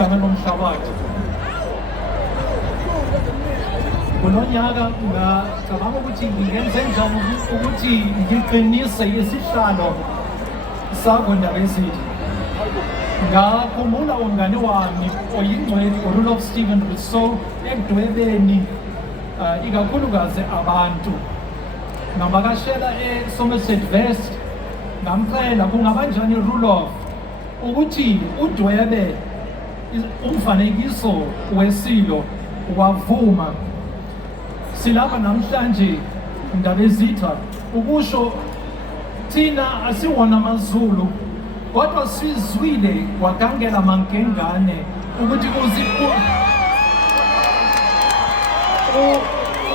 ukuhlangana nomhlabathi. Kulo nyaka ngicabanga ukuthi ngingenze njani ukuthi ngiqinise isihlalo sakondaba ezithi. Ngakhumbula umngane wami oyingcwele uRudolph Stephen Rousseau ekudwebeni ikakhulukazi abantu. Ngabakashela eSomerset West ngamcela kungaba njani Rudolph ukuthi udwebe umfanekiso weSilo wavuma. Silapha namhlanje ndaba ezitha ukusho thina asiwona amaZulu kodwa sizwile wagangela mankengane ukuthi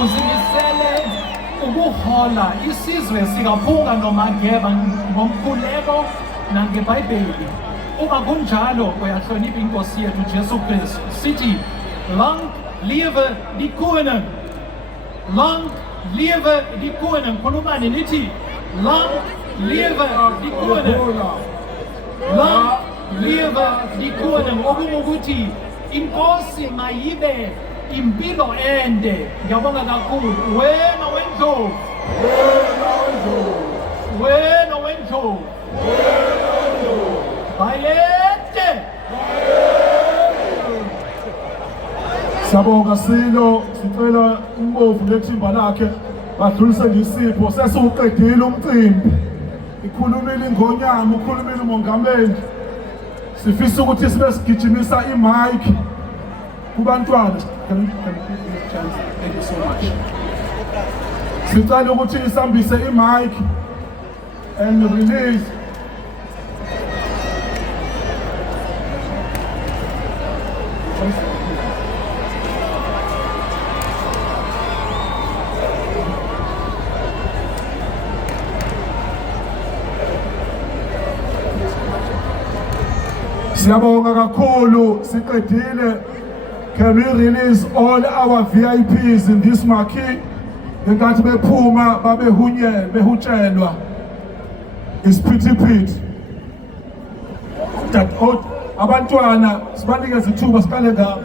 uzimisele ukuhola isizwe sikaphunga nomageba ngomkhuleko nangeBhayibheli. Uma kunjalo uyahlonipha inkosi yethu Jesu Kristu. Sithi lang leve die koning. Lang leve die koning. Khulumani nithi lang leve die koning. Lang leve die koning. Okungukuthi inkosi mayibe impilo ende. Ngiyabonga kakhulu. Wena wendlovu. Wena wendlovu. Bayete. Siyabonga Silo, sicela umbovu lethimba lakhe badlulise ngesipho sesiuqedile umcimbi. Ikhulumile ingonyama, ukhulumile umongameli. Sifisa ukuthi sibe sigijimisa imic kubantwana. Thank you so much. Sicela ukuthi isambise imic and release. Siyabonga kakhulu siqedile. Can we release all our VIPs in this marquee? Ngenkathi bephuma behutshelwa isiphithiphithi. That abantwana sibanikeza ithuba siqale ngabo.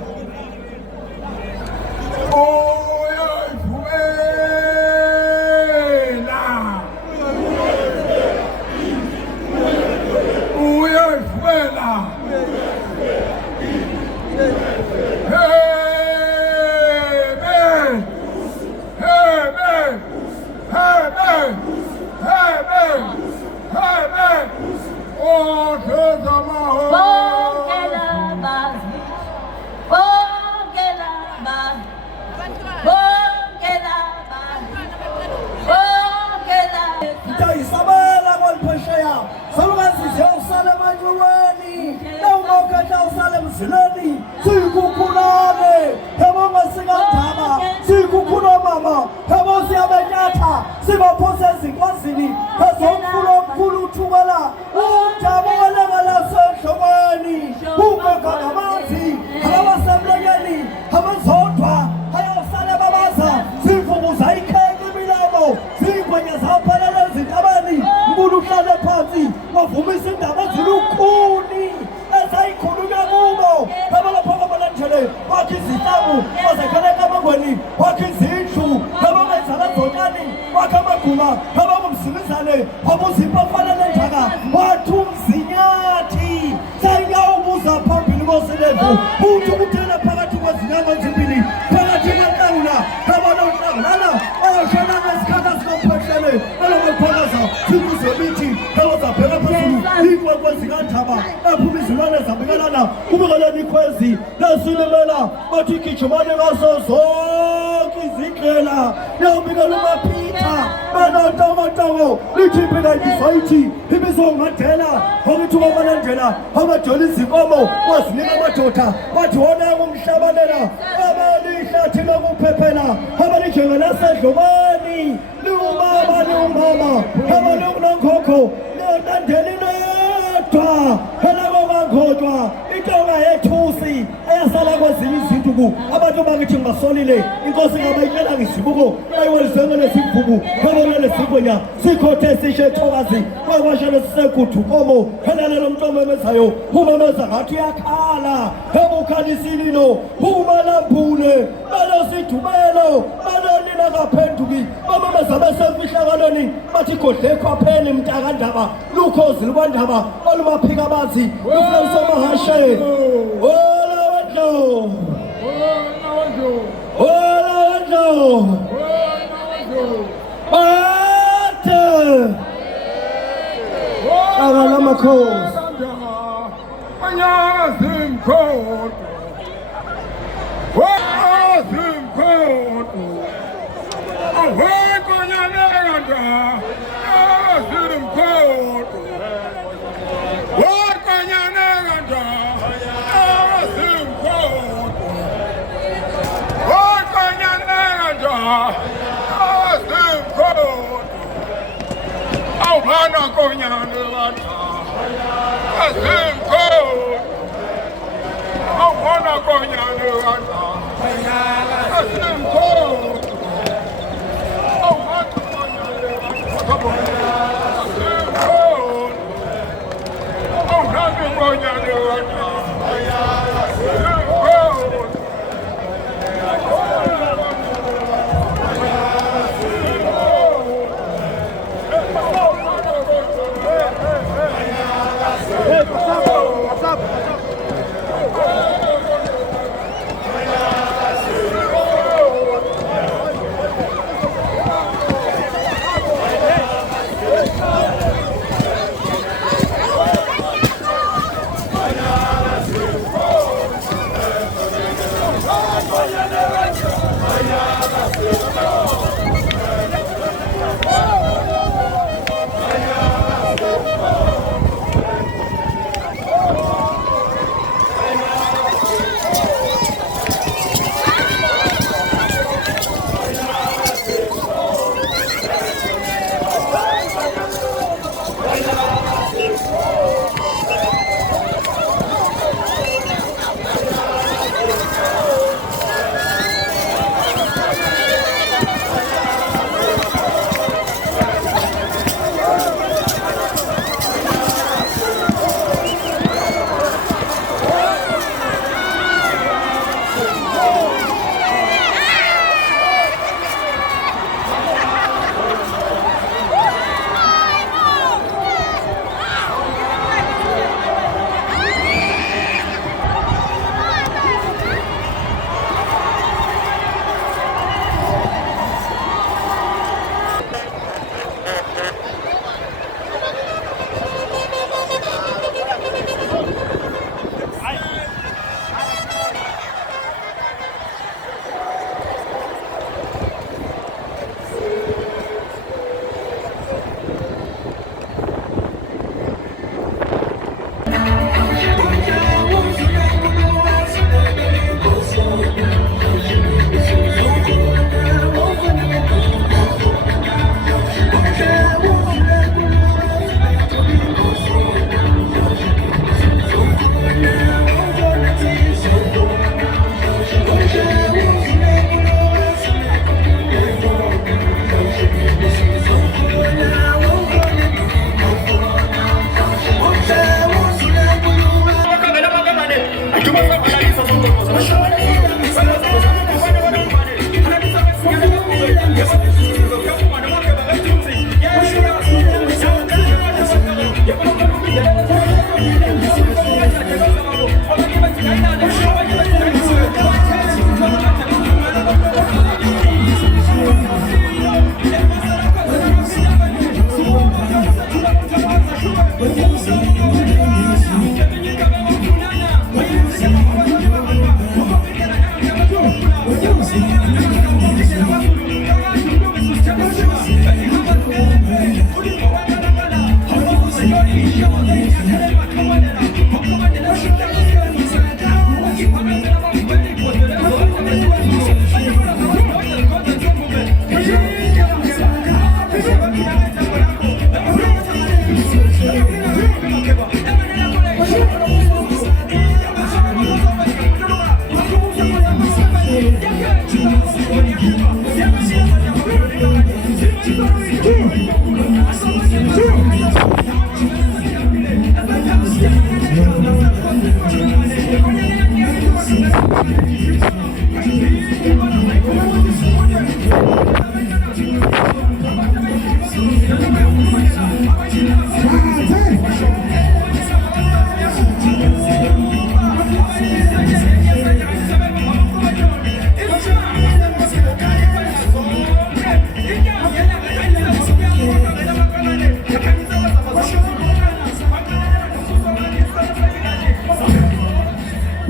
sala kwezinye izinto ku abantu bakithi ngasolile inkosi ngabayitshela ngisibuko bayiwelizenge lesiphubu phela lesibona sikhothe sishe thokazi kwashele sisekudu komo phela lo muntu omemezayo umemeza ngathi yakhala ebukalisini no uma lampule balosithubelo balonina kaphenduki bamemeza besefihlakalweni bathi godlekho aphele mntakandaba lukhozi lukwandaba olumaphika bazi lufuna somahashe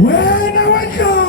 Wena wena